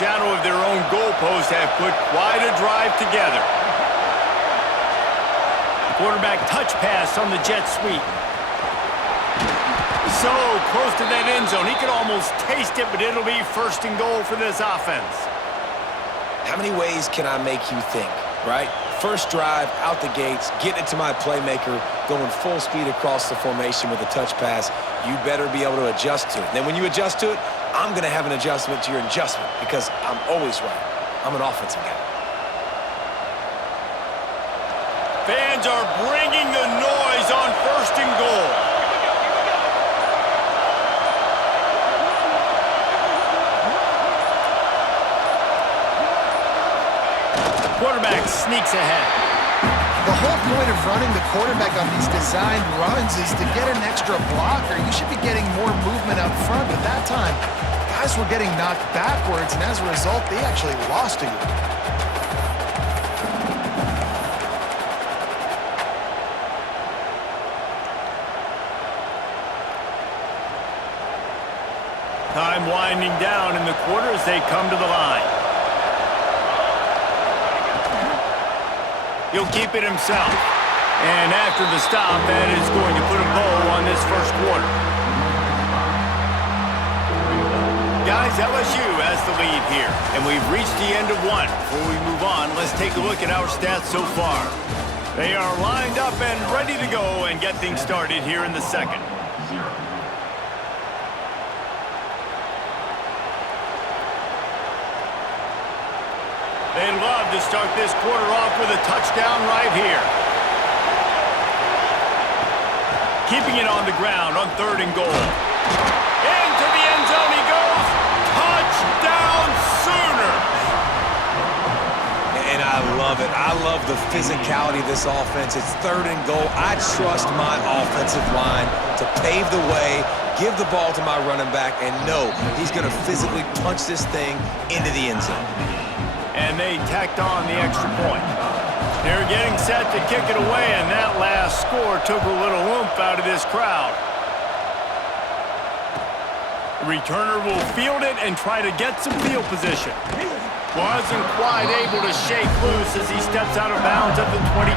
shadow of their own goalpost have put quite a drive together. Quarterback touch pass on the jet sweep. So close to that end zone. He could almost taste it, but it'll be first and goal for this offense. How many ways can I make you think, right? First drive, out the gates, getting it to my playmaker, going full speed across the formation with a touch pass. You better be able to adjust to it. Then when you adjust to it, I'm going to have an adjustment to your adjustment because I'm always right. I'm an offensive guy. Fans are bringing the noise on first and goal. Quarterback sneaks ahead. The whole point of running the quarterback on these designed runs is to get an extra blocker. You should be getting more movement up front, but that time, guys were getting knocked backwards, and as a result, they actually lost to you. Time winding down in the quarter as they come to the line. He'll keep it himself. And after the stop, that is going to put a bow on this first quarter. Guys, LSU has the lead here, and we've reached the end of one. Before we move on, let's take a look at our stats so far. They are lined up and ready to go and get things started here in the second. They love to start this quarter off with a touchdown right here. Keeping it on the ground on third and goal. Into the end zone he goes. Touchdown Sooners! And I love it. I love the physicality of this offense. It's third and goal. I trust my offensive line to pave the way, give the ball to my running back, and know he's going to physically punch this thing into the end zone. And they tacked on the extra point. They're getting set to kick it away, and that last score took a little oomph out of this crowd. The returner will field it and try to get some field position. Wasn't quite able to shake loose as he steps out of bounds at the 22.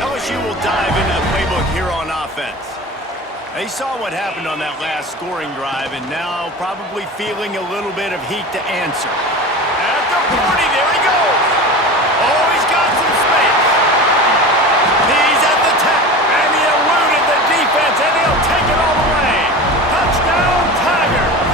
LSU will dive into the playbook here on offense. They saw what happened on that last scoring drive, and now probably feeling a little bit of heat to answer. At the 40, there he goes. Oh, he's got some space. He's at the 10, and he eluded the defense, and he'll take it all the way. Touchdown, Tigers.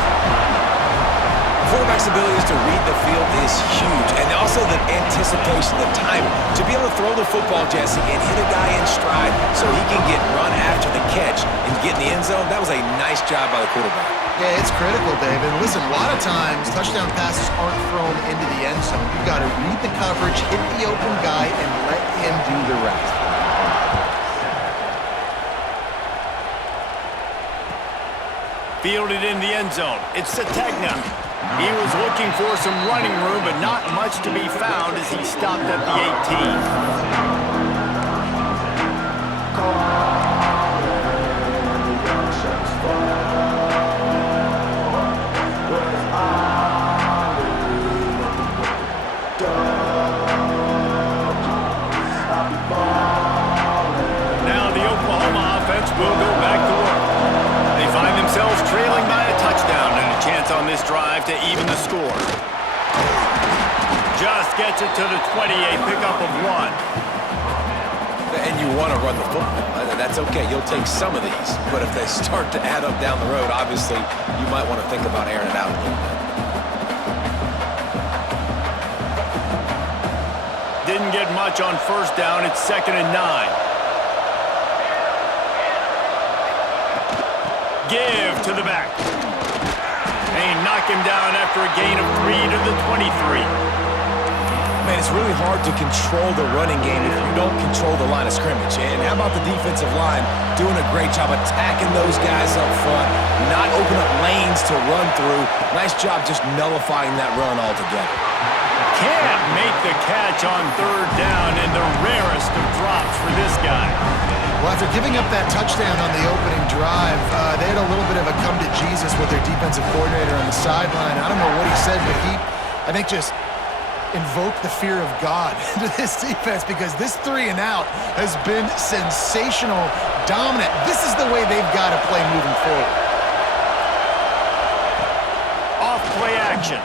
Quarterback's abilities to read the field is huge, and also the anticipation, the timing. To be able to throw the football, Jesse, and hit a guy in stride so he can get run after the catch and get in the end zone, that was a nice job by the quarterback. Yeah, it's critical, David. Listen, a lot of times, touchdown passes aren't thrown into the end zone. You've got to read the coverage, hit the open guy, and let him do the rest. Fielded in the end zone. It's Sategna. He was looking for some running room, but not much to be found as he stopped at the 18. Now the Oklahoma offense will go back to work. They find themselves trailing by a touchdown and a chance on this drive to even the score. Just gets it to the 20, a pickup of one. And you want to run the football. That's okay. You'll take some of these. But if they start to add up down the road, obviously, you might want to think about airing it out a little bit. Didn't get much on first down. It's 2nd and 9. Give to the back. They knock him down after a gain of 3 to the 23. Man, it's really hard to control the running game if you don't control the line of scrimmage. And how about the defensive line doing a great job attacking those guys up front, not open up lanes to run through. Nice job just nullifying that run altogether. Can't make the catch on third down, and the rarest of drops for this guy. Well, after giving up that touchdown on the opening drive, they had a little bit of a come to Jesus with their defensive coordinator on the sideline. I don't know what he said, but he, I think, just invoked the fear of God into this defense because this 3 and out has been sensational, dominant. This is the way they've got to play moving forward. Off play action.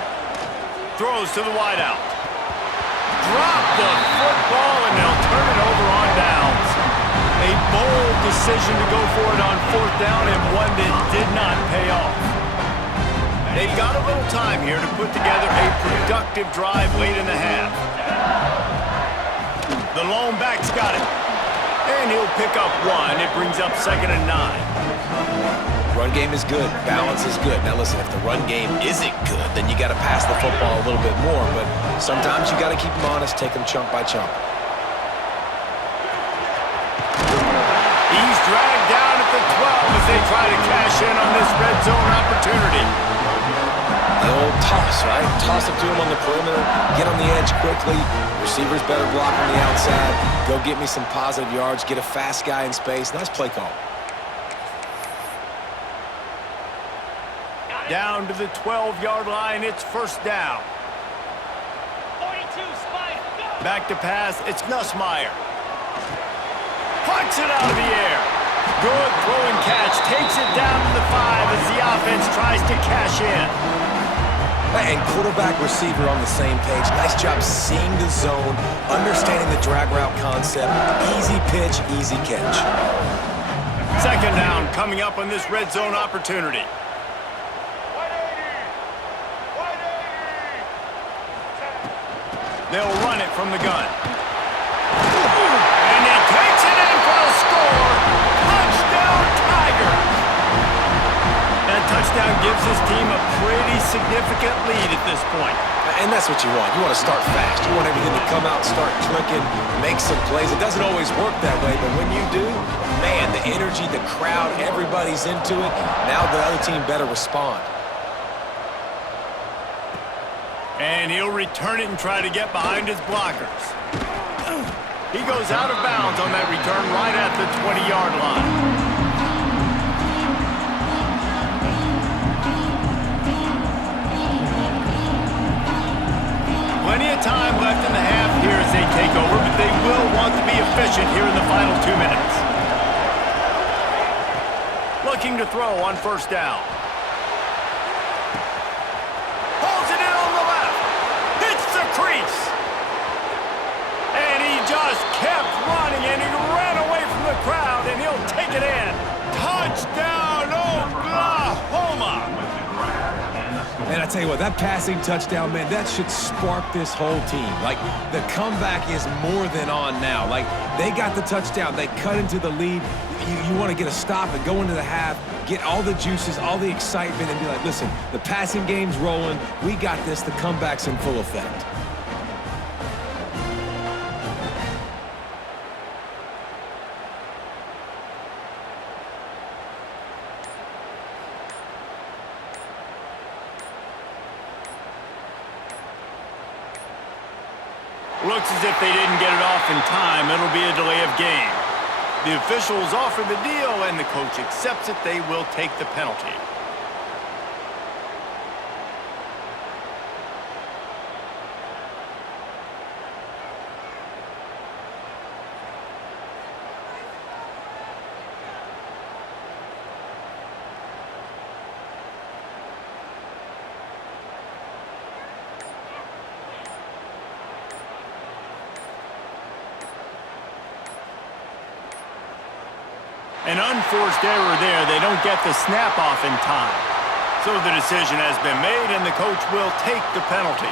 Throws to the wideout. Drop the football, and they'll turn it over on downs. A bold decision to go for it on 4th down and one that did not pay off. They've got a little time here to put together a productive drive late in the half. The lone back's got it. And he'll pick up 1. It brings up 2nd and 9. Run game is good. Balance is good. Now listen, if the run game isn't good, then you got to pass the football a little bit more. But sometimes you got to keep them honest, take them chunk by chunk. He's dragged down at the 12 as they try to cash in on this red zone opportunity. The old toss, right? Toss it to him on the perimeter, get on the edge quickly. Receivers better block on the outside. Go get me some positive yards, get a fast guy in space. Nice play call. Down to the 12-yard line, it's 1st down. 42, Spider, go! Back to pass, it's Nussmeier. Puts it out of the air. Good throw and catch, takes it down to the 5 as the offense tries to cash in. And quarterback receiver on the same page. Nice job seeing the zone, understanding the drag route concept. Easy pitch, easy catch. 2nd down coming up on this red zone opportunity. They'll run it from the gun. And he takes it in for a score. Touchdown, Tigers! That touchdown gives his team a pretty significant lead at this point. And that's what you want. You want to start fast. You want everything to come out, start clicking, make some plays. It doesn't always work that way, but when you do, man, the energy, the crowd, everybody's into it. Now the other team better respond. And he'll return it and try to get behind his blockers. He goes out of bounds on that return right at the 20-yard line. Plenty of time left in the half here as they take over, but they will want to be efficient here in the final 2 minutes. Looking to throw on 1st down. Pulls it in on the left. Hits the crease. And he just kept running, and he ran away from the crowd, and he'll take it in. Touchdown, Oklahoma! And I tell you what, that passing touchdown, man, that should spark this whole team. Like, the comeback is more than on now. Like, they got the touchdown. They cut into the lead. You want to get a stop and go into the half, get all the juices, all the excitement, and be like, listen, the passing game's rolling. We got this. The comeback's in full effect. Looks as if they didn't get it off in time. It'll be a delay of game. The officials offer the deal, and the coach accepts it. They will take the penalty. An unforced error there. They don't get the snap off in time. So the decision has been made, and the coach will take the penalty.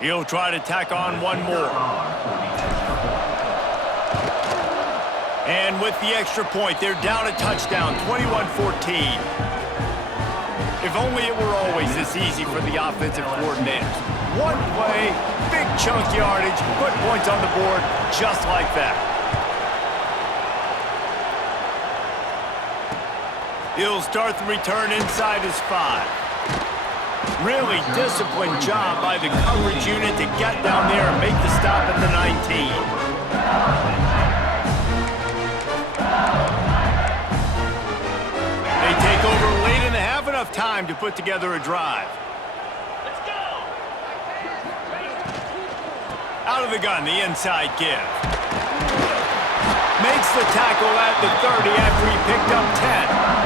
He'll try to tack on one more. And with the extra point, they're down a touchdown, 21-14. If only it were always this easy for the offensive coordinators. One play, big chunk yardage, put points on the board just like that. He'll start the return inside his 5. Really disciplined job by the coverage unit to get down there and make the stop at the 19. They take over late in the half, enough time to put together a drive. Let's go. Out of the gun, the inside give. Makes the tackle at the 30 after he picked up 10.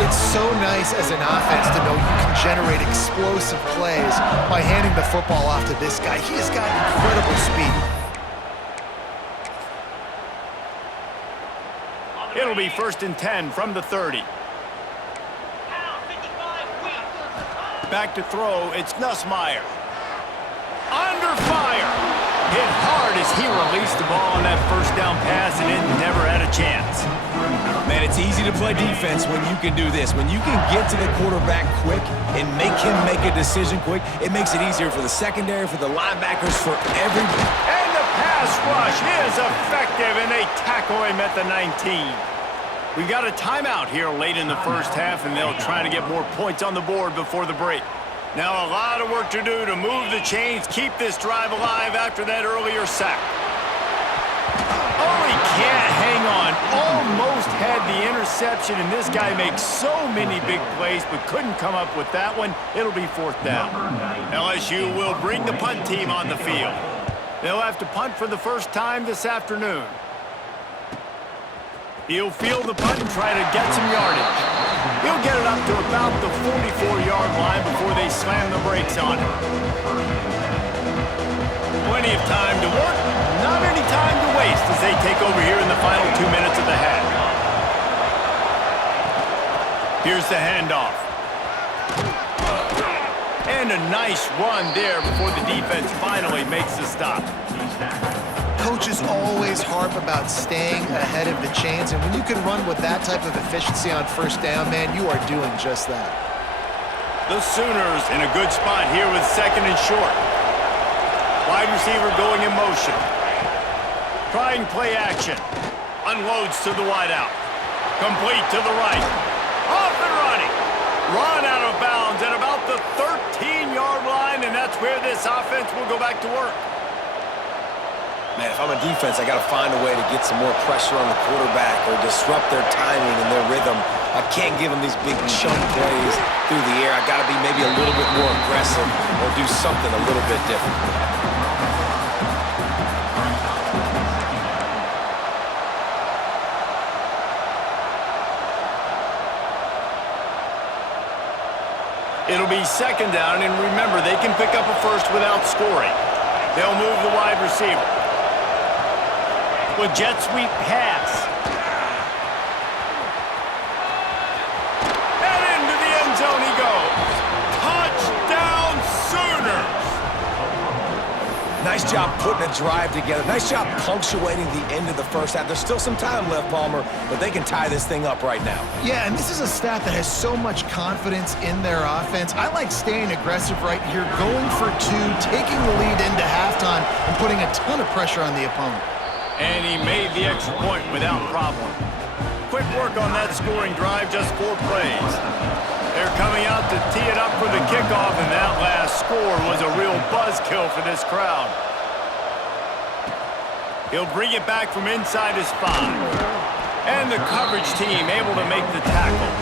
It's so nice as an offense to know you can generate explosive plays by handing the football off to this guy. He has got incredible speed. It'll be 1st and 10 from the 30. Pound 55 weak. Back to throw, it's Nussmeier. Under fire. Hit hard as he released the ball on that first down pass, and it never had a chance. Man, it's easy to play defense when you can do this. When you can get to the quarterback quick and make him make a decision quick, it makes it easier for the secondary, for the linebackers, for everybody. And the pass rush is effective, and they tackle him at the 19. We've got a timeout here late in the first half, and they'll try to get more points on the board before the break. Now a lot of work to do to move the chains, keep this drive alive after that earlier sack. Oh, he can't hang on. Almost had the interception, and this guy makes so many big plays, but couldn't come up with that one. It'll be 4th down. LSU will bring the punt team on the field. They'll have to punt for the first time this afternoon. He'll field the punt and try to get some yardage. He'll get it up to about the 44-yard line before they slam the brakes on it. Plenty of time to work, not any time to waste as they take over here in the final 2 minutes of the half. Here's the handoff. And a nice run there before the defense finally makes the stop. Coaches always harp about staying ahead of the chains, and when you can run with that type of efficiency on first down, man, you are doing just that. The Sooners in a good spot here with 2nd and short. Wide receiver going in motion. Trying play action. Unloads to the wideout. Complete to the right. Off and running. Run out of bounds at about the 13-yard line, and that's where this offense will go back to work. Man, if I'm a defense, I got to find a way to get some more pressure on the quarterback or disrupt their timing and their rhythm. I can't give them these big chunk plays through the air. I got to be maybe a little bit more aggressive or do something a little bit different. It'll be 2nd down, and remember, they can pick up a first without scoring. They'll move the wide receiver. With jet sweep pass. And into the end zone he goes. Touchdown Sooners! Nice job putting a drive together. Nice job punctuating the end of the first half. There's still some time left, Palmer, but they can tie this thing up right now. Yeah, and this is a staff that has so much confidence in their offense. I like staying aggressive right here, going for 2, taking the lead into halftime, and putting a ton of pressure on the opponent. And he made the extra point without problem. Quick work on that scoring drive, just 4 plays. They're coming out to tee it up for the kickoff, and that last score was a real buzzkill for this crowd. He'll bring it back from inside his 5. And the coverage team able to make the tackle.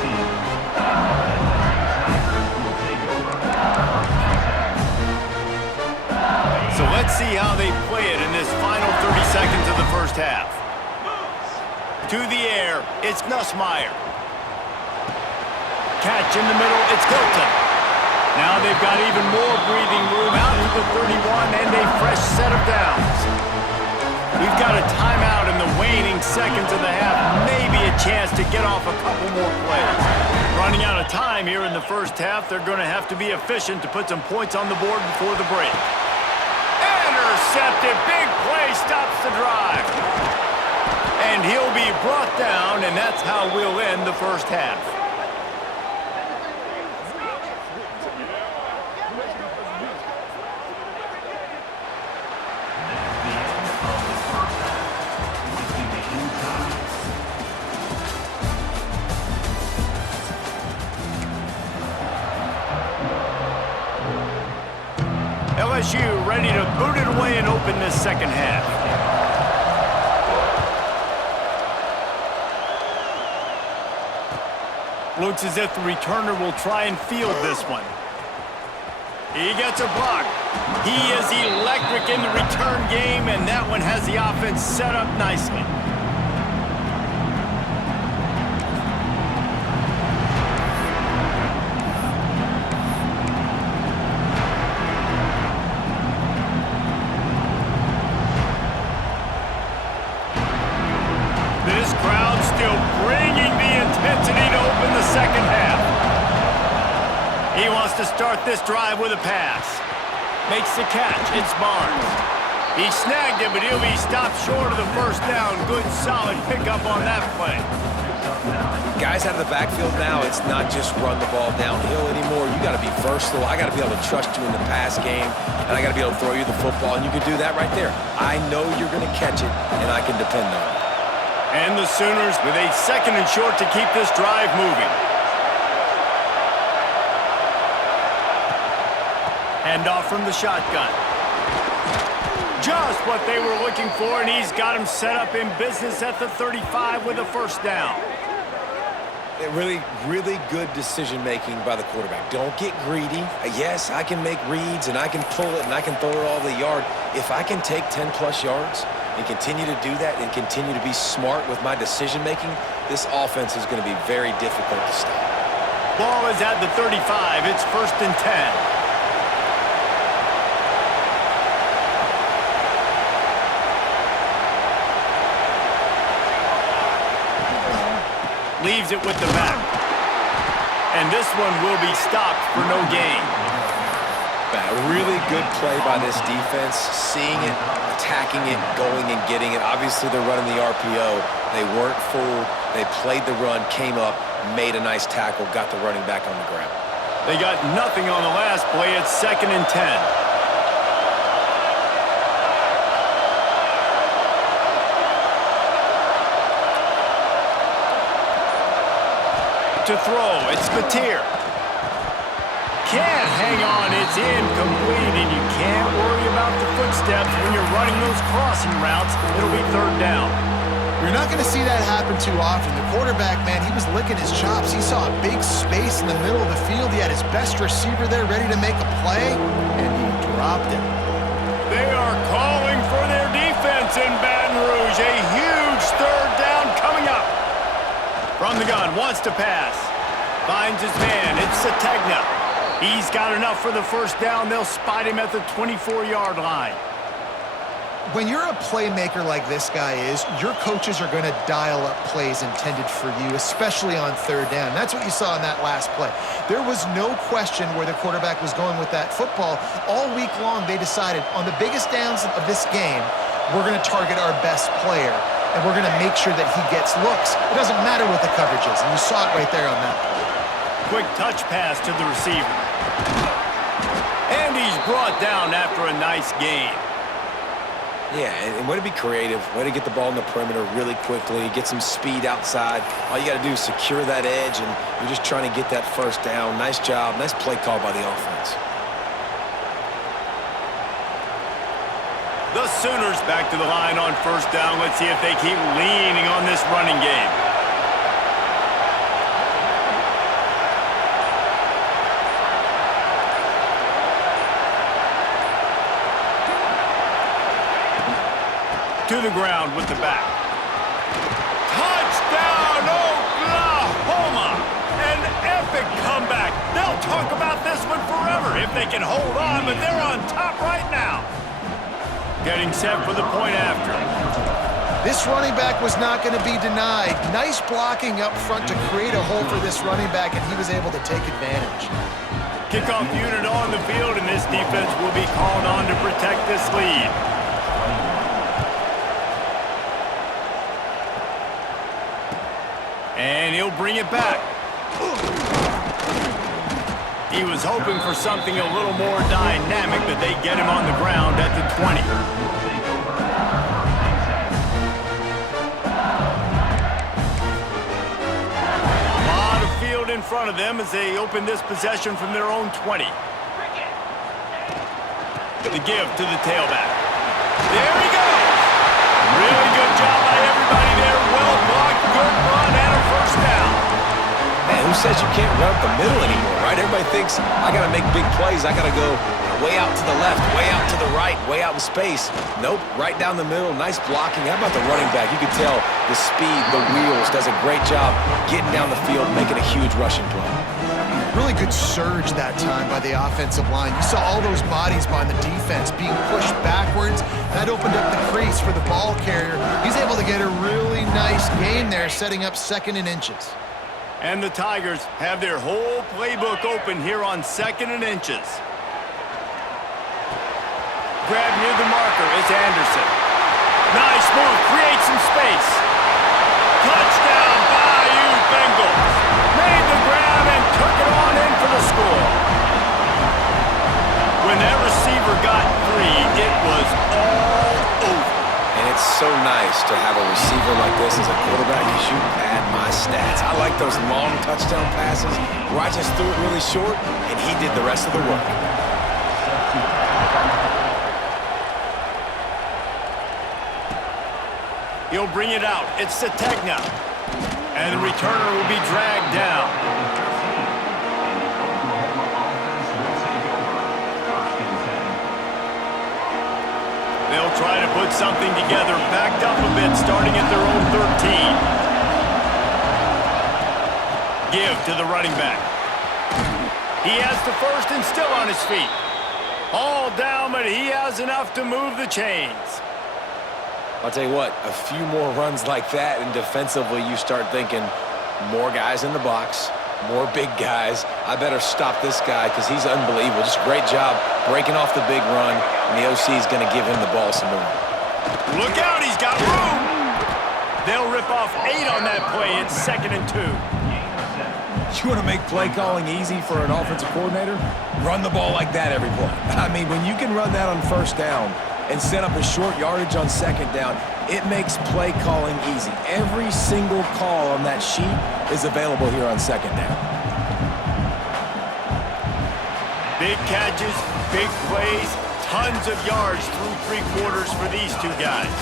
So let's see how they play it in this final 30 seconds of the first half. To the air, it's Nussmeier. Catch in the middle, it's Hilton. Now they've got even more breathing room out to the 31 and a fresh set of downs. We've got a timeout in the waning seconds of the half, maybe a chance to get off a couple more plays. Running out of time here in the first half, they're going to have to be efficient to put some points on the board before the break. Intercepted, big play, stops the drive. And he'll be brought down, and that's how we'll end the first half. LSU ready to boot it away and open this second half. Looks as if the returner will try and field this one. He gets a block. He is electric in the return game, and that one has the offense set up nicely. This crowd still bringing the intensity to open the second half. He wants to start this drive with a pass. Makes the catch. It's Barnes. He snagged it, but he'll be stopped short of the first down. Good, solid pickup on that play. Guys out of the backfield now, it's not just run the ball downhill anymore. You got to be versatile. I got to be able to trust you in the pass game, and I got to be able to throw you the football, and you can do that right there. I know you're going to catch it, and I can depend on it. And the Sooners with a second and short to keep this drive moving. Handoff from the shotgun. Just what they were looking for, and he's got him set up in business at the 35 with a first down. Really, really good decision-making by the quarterback. Don't get greedy. Yes, I can make reads, and I can pull it, and I can throw it all the yard. If I can take 10-plus yards and continue to do that and continue to be smart with my decision-making, this offense is going to be very difficult to stop. Ball is at the 35. It's 1st and 10. Leaves it with the back. And this one will be stopped for no gain. A really good play by this defense, seeing it, attacking it, going and getting it. Obviously, they're running the RPO. They weren't fooled. They played the run, came up, made a nice tackle, got the running back on the ground. They got nothing on the last play. It's 2nd and 10. To throw, it's Batir. Can't hang on, it's incomplete, and you can't worry about the footsteps when you're running those crossing routes. It'll be 3rd down. You're not going to see that happen too often. The quarterback, man, he was licking his chops. He saw a big space in the middle of the field. He had his best receiver there ready to make a play, and he dropped it. They are calling for their defense in Baton Rouge. A huge 3rd down coming up. From the gun, wants to pass. Finds his man. It's Sategna. He's got enough for the first down. They'll spot him at the 24-yard line. When you're a playmaker like this guy is, your coaches are going to dial up plays intended for you, especially on 3rd down. That's what you saw in that last play. There was no question where the quarterback was going with that football. All week long, they decided on the biggest downs of this game, we're going to target our best player, and we're going to make sure that he gets looks. It doesn't matter what the coverage is, and you saw it right there on that play. Quick touch pass to the receiver. And he's brought down after a nice gain. Yeah, and way to be creative, way to get the ball in the perimeter really quickly, get some speed outside. All you got to do is secure that edge, and you're just trying to get that first down. Nice job, nice play call by the offense. The Sooners back to the line on 1st down. Let's see if they keep leaning on this running game. To the ground with the back. Touchdown, Oklahoma! An epic comeback. They'll talk about this one forever if they can hold on, but they're on top right now. Getting set for the point after. This running back was not going to be denied. Nice blocking up front to create a hole for this running back, and he was able to take advantage. Kickoff unit on the field, and this defense will be called on to protect this lead. And he'll bring it back. He was hoping for something a little more dynamic, but they get him on the ground at the 20. A lot of field in front of them as they open this possession from their own 20. The give to the tailback. There he goes. Really good job by everybody there. Well blocked, good run, and a first down. Man, who says you can't run up the middle anymore, right? Everybody thinks I got to make big plays. I got to go way out to the left, way out to the right, way out in space. Nope, right down the middle. Nice blocking. How about the running back? You can tell the speed, the wheels, does a great job getting down the field, making a huge rushing play. Really good surge that time by the offensive line. You saw all those bodies behind the defense being pushed backwards. That opened up the crease for the ball carrier. He's able to get a really nice gain there, setting up 2nd and inches. And the Tigers have their whole playbook open here on 2nd and inches. Grab near the marker is Anderson. Nice move, create some space. Touchdown, Bayou Bengals. Made the grab and took it on in for the score. When that receiver got free, it was all over. And it's so nice to have a receiver like this as a quarterback because you pad my stats. I like those long touchdown passes where I just threw it really short and he did the rest of the work. He'll bring it out. It's Sategna. And the returner will be dragged down. They'll try to put something together, backed up a bit, starting at their own 13. Give to the running back. He has the first and still on his feet. All down, but he has enough to move the chains. I'll tell you what, a few more runs like that, and defensively you start thinking more guys in the box, more big guys. I better stop this guy because he's unbelievable. Just a great job breaking off the big run, and the OC is going to give him the ball some more. Look out, he's got room. They'll rip off 8 on that play. It's 2nd and 2. You want to make play calling easy for an offensive coordinator? Run the ball like that every play. I mean, when you can run that on 1st down and set up a short yardage on 2nd down, it makes play calling easy. Every single call on that sheet is available here on 2nd down. Big catches, big plays, tons of yards through 3 quarters for these two guys.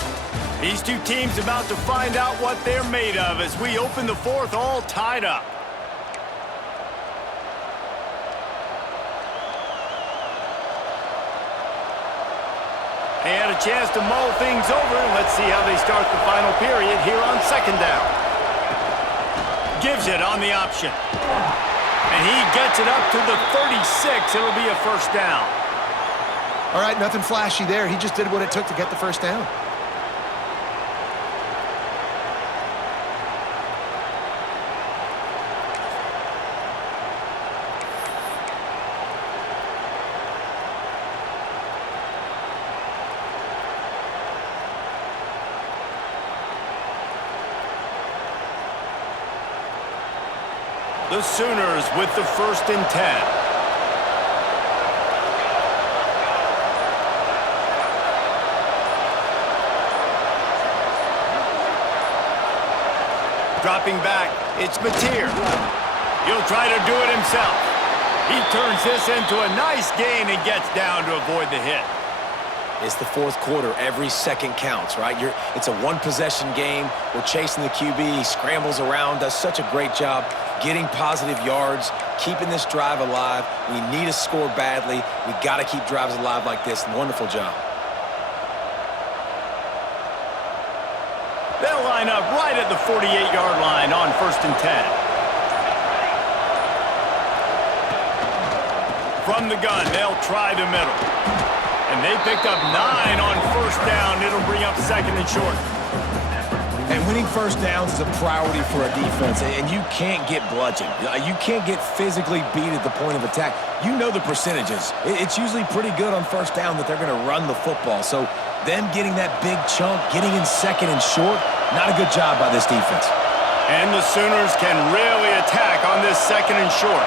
These two teams about to find out what they're made of as we open the 4th all tied up. They had a chance to mull things over. Let's see how they start the final period here on 2nd down. Gives it on the option. And he gets it up to the 36. It'll be a 1st down. All right, nothing flashy there. He just did what it took to get the 1st down. The Sooners with the 1st and 10. Dropping back, it's Mateer. He'll try to do it himself. He turns this into a nice gain and gets down to avoid the hit. It's the 4th quarter. Every second counts, right? It's a 1-possession game. We're chasing the QB. He scrambles around, does such a great job getting positive yards, keeping this drive alive. We need a score badly. We got to keep drives alive like this. Wonderful job. They'll line up right at the 48-yard line on 1st and 10. From the gun, they'll try the middle. And they picked up 9 on 1st down. It'll bring up 2nd and short. And winning 1st downs is a priority for a defense, and you can't get bludgeoned. You can't get physically beat at the point of attack. You know the percentages. It's usually pretty good on 1st down that they're going to run the football. So them getting that big chunk, getting in 2nd and short, not a good job by this defense. And the Sooners can really attack on this 2nd and short.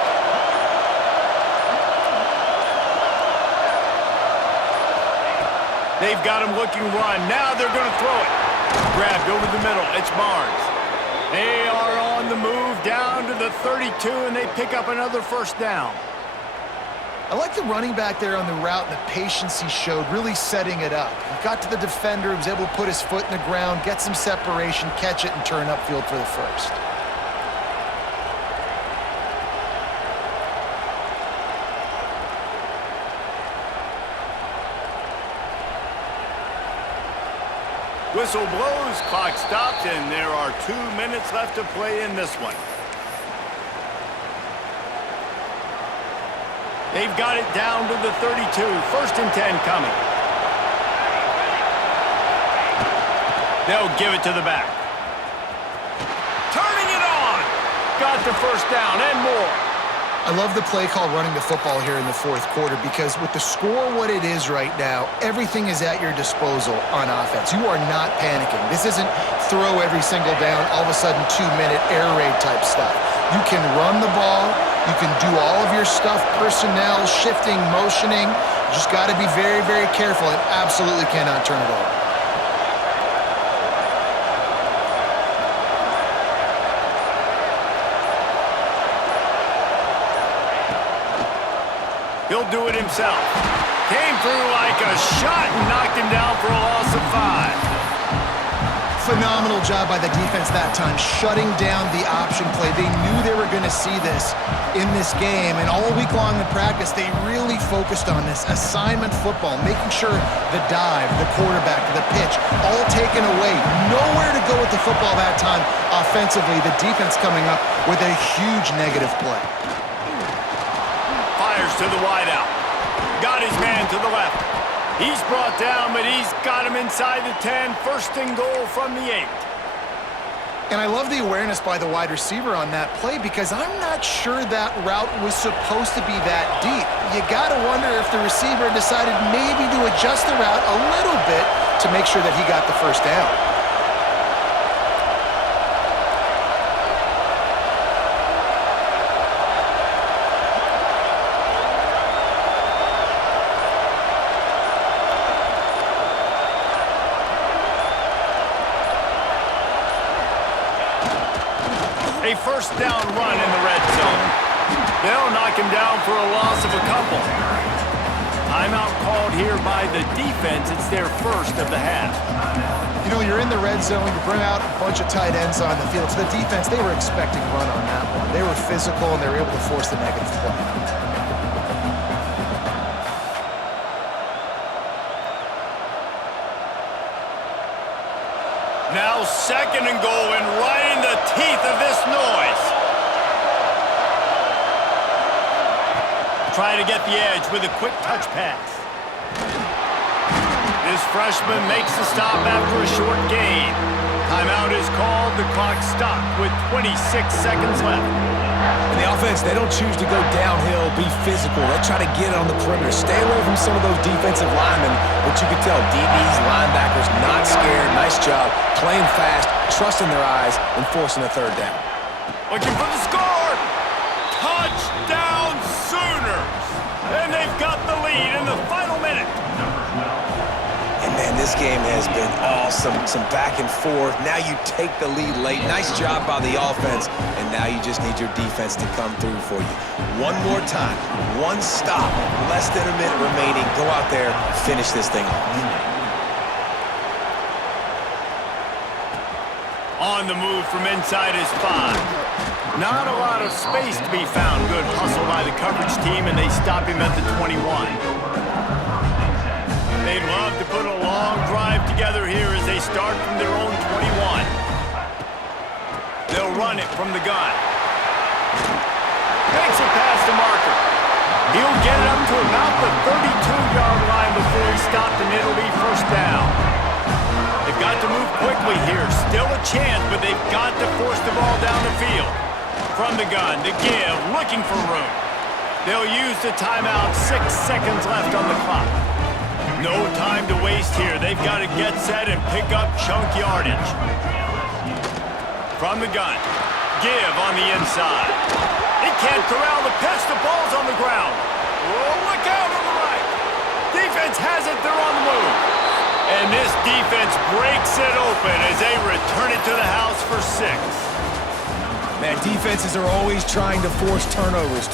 They've got him looking run. Now they're going to throw it. Grabbed over the middle. It's Barnes. They are on the move down to the 32, and they pick up another 1st down. I like the running back there on the route and the patience he showed, really setting it up. He got to the defender, he was able to put his foot in the ground, get some separation, catch it, and turn upfield for the first. Whistle blows, clock stops, and there are 2 minutes left to play in this one. They've got it down to the 32. 1st and 10 coming. They'll give it to the back. Turning it on. Got the first down and more. I love the play call running the football here in the 4th quarter because with the score what it is right now, everything is at your disposal on offense. You are not panicking. This isn't throw every single down, all of a sudden 2-minute air raid type stuff. You can run the ball. You can do all of your stuff, personnel, shifting, motioning. You just got to be very, very careful and absolutely cannot turn it over. He'll do it himself. Came through like a shot and knocked him down for a loss of 5. Phenomenal job by the defense that time, shutting down the option play. They knew they were going to see this in this game, and all week long in practice, they really focused on this assignment football, making sure the dive, the quarterback, the pitch, all taken away. Nowhere to go with the football that time offensively. The defense coming up with a huge negative play. Fires to the wideout. Got his man to the left. He's brought down, but he's got him inside the 10. 1st and goal from the 8. And I love the awareness by the wide receiver on that play because I'm not sure that route was supposed to be that deep. You got to wonder if the receiver decided maybe to adjust the route a little bit to make sure that he got the first down. A 1st down run in the red zone. They'll knock him down for a loss of a couple. Timeout called here by the defense. It's their 1st of the half. You know, you're in the red zone, you bring out a bunch of tight ends on the field. So the defense, they were expecting run on that one. They were physical, and they were able to force the negative play. Now 2nd and goal, and right in the teeth of this noise. Try to get the edge with a quick touch pass. This freshman makes the stop after a short gain. Timeout is called. The clock stopped with 26 seconds left. And the offense, they don't choose to go downhill, be physical. They try to get it on the perimeter. Stay away from some of those defensive linemen, but you can tell DBs, linebackers, not scared. Nice job, playing fast, trusting their eyes, and forcing a 3rd down. Looking for the score. Touchdown Sooners. And they've got the lead in the final minute. And man, this game has been awesome. Some back and forth. Now you take the lead late. Nice job by the offense. And now you just need your defense to come through for you. One more time. One stop. Less than a minute remaining. Go out there, finish this thing off. On the move from inside his 5. Not a lot of space to be found. Good hustle by the coverage team, and they stop him at the 21. They'd love to put a long drive together here as they start from their own 21. They'll run it from the gun. Makes it past the marker. He'll get it up to about the 32-yard line before he's stopped, and it'll be 1st down. They've got to move quickly here. Still a chance, but they've got to force the ball down the field. From the gun to give, looking for room. They'll use the timeout. 6 seconds left on the clock. No time to waste here. They've got to get set and pick up chunk yardage. From the gun. Give on the inside. He can't corral the pitch. The ball's on the ground. Oh, look out on the right. Defense has it. They're on the move. And this defense breaks it open as they return it to the house for 6. Man, defenses are always trying to force turnovers.